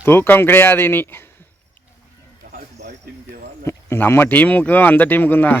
தூக்கம் கிடையாது இனி. நம்ம டீமுக்கும் அந்த டீமுக்கும் தான்.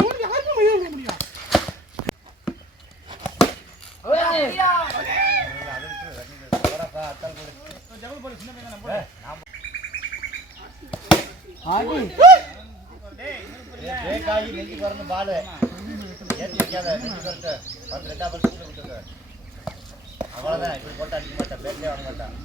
வெங்கிட்டு பாருங்கோ ஓரே அவ்வளவுதான் இப்படி போட்டு அடிக்க மாட்டேன் பேட்லேயே வாங்க மாட்டேன்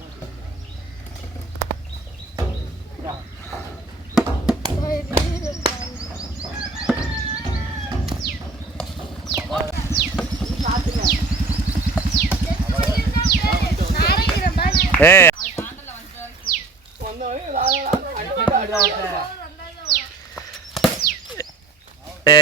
ஏ ஏ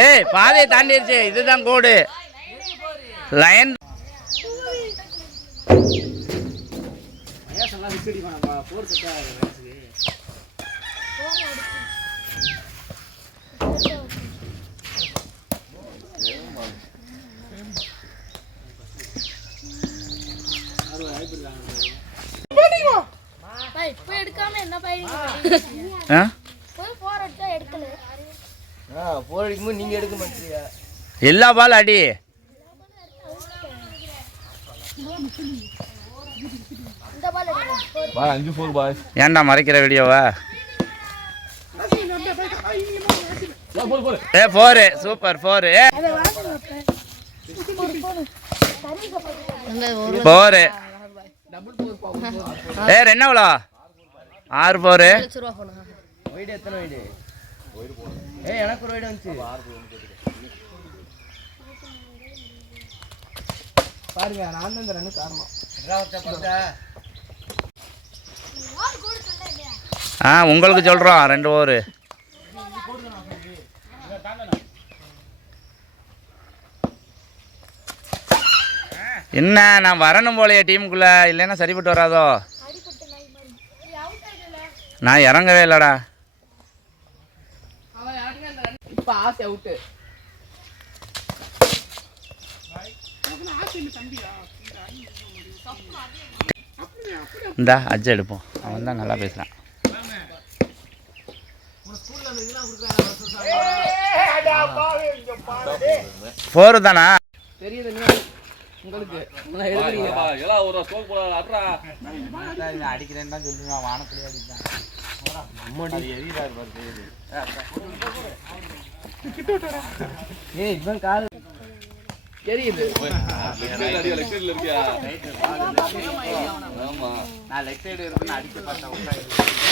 ஏய் பாதையை தாண்டிடுச்சு இதுதான் கோடு லைன். பை போய் எடுக்காம என்ன பை ஆ? போய் போர் எடுக்க மாட்டீங்க. எல்லா பால் அடி இந்த பால் எடுக்கலாம் ஏன்டா மறைக்கிற வீடியோவா? A four super four A. Four A என்ன எவ்வளோ ஆறு ஃபோரு வீடு எத்தனை வீடு ஏய் எனக்கு ஒரு வீடு வந்துச்சு. பாருங்க நான் தான் இந்த ரெண்டு காரணம் ஆ உங்களுக்கு சொல்கிறோம் ரெண்டு ஓவர் என்ன நான் வரணும் போலையே டீமுக்குள்ளே. இல்லைன்னா சரிப்பட்டு வராதோ? நான் இறங்கவே இல்லைடா. இந்தா அஜய் எடுப்போம். அவன் தான் நல்லா பேசுகிறான் ஃபோரு தானா தெரியுது நீ உங்களுக்கு நான் அடிக்கிறேன்னு தான் சொல்லுவேன் வானத்திலே அடித்தான் ஏய் இவன் கால் தெரியுது நான் லெஃப்ட் சைடு இருக்குன்னு அடிக்க பார்த்தேன்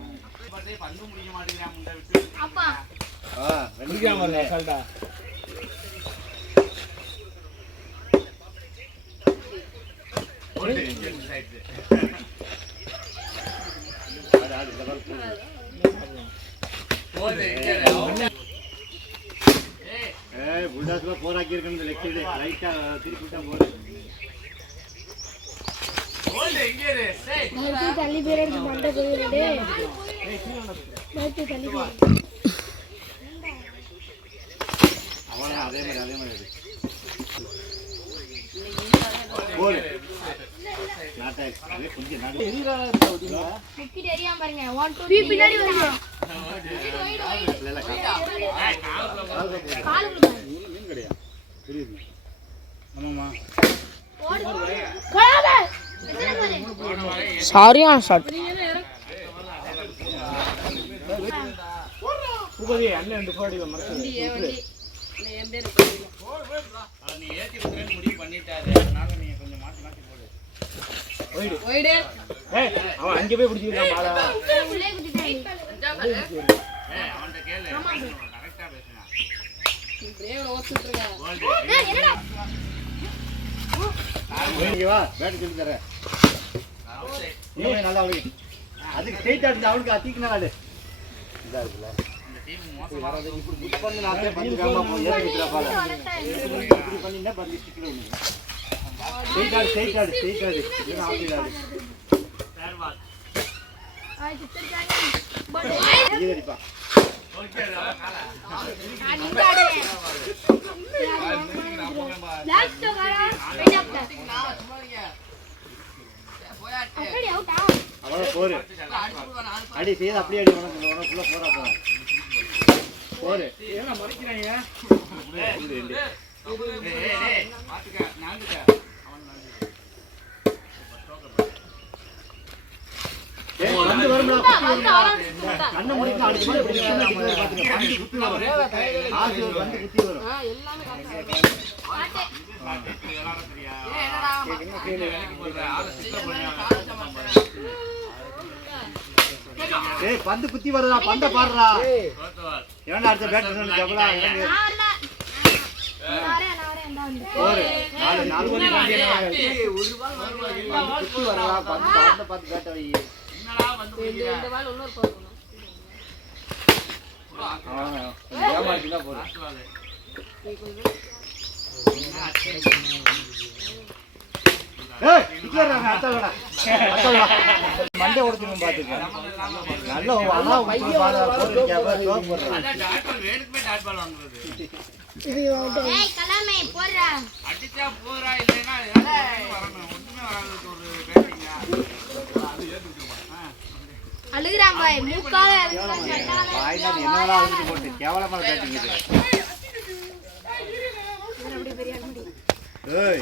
அப்பா. ஆ முடிக்காம இருங்க அசால்ட்டா. போட்டு இங்க miss ஆயிடுச்சு. போடு, இங்க இரு. அவங்க- ஏய், ஏய் புல்டாஸ்ல போர் ஆக்கி இருக்கணும் லெஃப்ட் சைடு திருப்பி விட்டா போர் பைக்கு தள்ளி போயிருக்கு மண்டை போயிடுது சாரியான அதே மாதிரி அதே மாதிரி ஷாட் பூபதி அண்ணன் ரெண்டு கோடி நீ முடிவு பண்ணிட்டாரு. அதனால கொஞ்சம் மாத்தி மாத்தி போடு. ஏய் அவன் அங்கே போய் பிடிச்சிருக்கான் ஏய், அவன்கிட்ட கேளு. கரெக்டா அவளுக்கு அதுக்கு அவனுக்கு அதிகனா ஆடு இதா இருக்குல்ல. அவ்வளோ போரு அடி செய்து அப்படியே அடி உனக்கு உனக்குள்ள போறா. போரு ஏன்னா மறைக்கிறாங்க. கண்ணை பாத்துக்க வந்து குத்தி வரும் ஆசி வந்து குத்தி வரும் எல்லாரும் சரியா ஏய் பந்து குத்தி வருதா பந்த பாடுறா ஏன்டா அடுத்த பேட் ஜபலா இறங்கு. நான் வரல. நான் வரேன் நான் வரேன் இந்தா வந்து போரு நாலு நாலு மணி பந்து குத்தி வரா பந்து பந்த பார்த்து பேட்ட வை. என்னடா வந்து போறேன். பால் மண்டே உடைச்சிரும் பாத்துக்க நல்ல அண்ணா அடிச்சா போறா இல்லைன்னா ஏதாவது வரணும் ஒண்ணுமே வராது ஒரு பேட்டிங்கா அது ஏத்து விட்டுருமா அழுகுறான் பாய் மூக்கால அழுகுறான் வாய் தான் என்னடா வந்து போட்டு கேவலமா பேட்டிங் இது. ஏய் ஏய்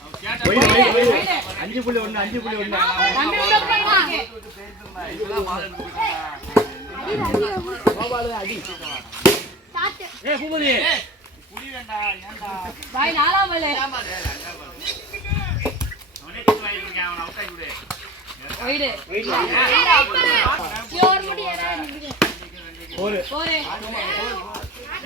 அஞ்சு புள்ளி ஒண்ணு அஞ்சு புள்ளி ஒண்ணு இப்பதான் பால் எடுத்து போயிட்டாங்க. சாத்து ஏய் பூபதி ஏய், புடி அவனே கிட்ட வாங்கிட்டு இருக்கான் அவுட் ஆகி விடு யோர் முடி ஒரு ஏய் அவுட் சின்ன படங்கள் அழகான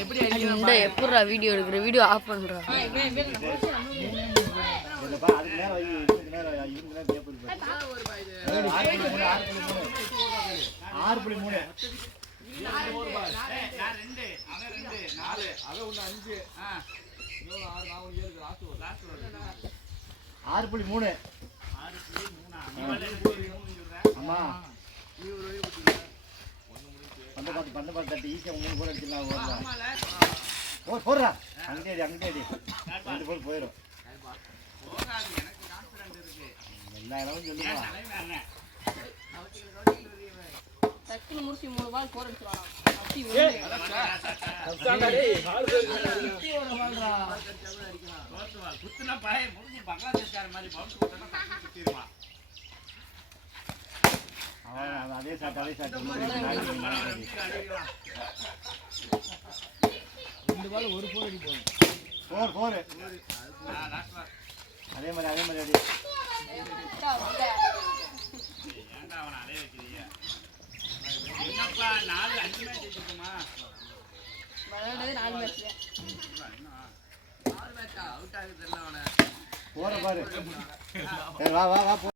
எப்படி வீடியோ எடுக்கிற வீடியோ ஆஃப் பாரு. ஆறு புள்ளி மூணு நான் ரெண்டு அவன் ரெண்டு நாலு அவன் அஞ்சு லாஸ்ட் ஒரு ஆறு புள்ளி மூணு ஆறு புள்ளி மூணா. நீ வந்து எனக்கு ஒரு மூணு சொல்ற ஆமா பந்த பார்த்து பந்த பார்த்து தட்டி ஈஸியாக மூணு போல அடிச்சிடலாம் ஓடலாம் போடுறா. அங்கிட்டே அடி அங்கிட்டே அடி. ரெண்டு போல் போயிடும். எல்லா இடமும் சொல்லுமா? தலைவன் அண்ணன் டக்குனு முடிச்சு மூணு பால் போர் அப்படி குத்துனா முடிஞ்சு பங்களாதேஷ்கார மாதிரி பவுன்ஸ் குத்திடுவான். அதே சாப்பிட்டு அதே ரெண்டு பால் ஒரு போர் அடி போகும் போர் போர் அதே மாதிரி அதே மாதிரி அடி நாலு அஞ்சு மேட்ச் நாலு போற பாரு வா வா வா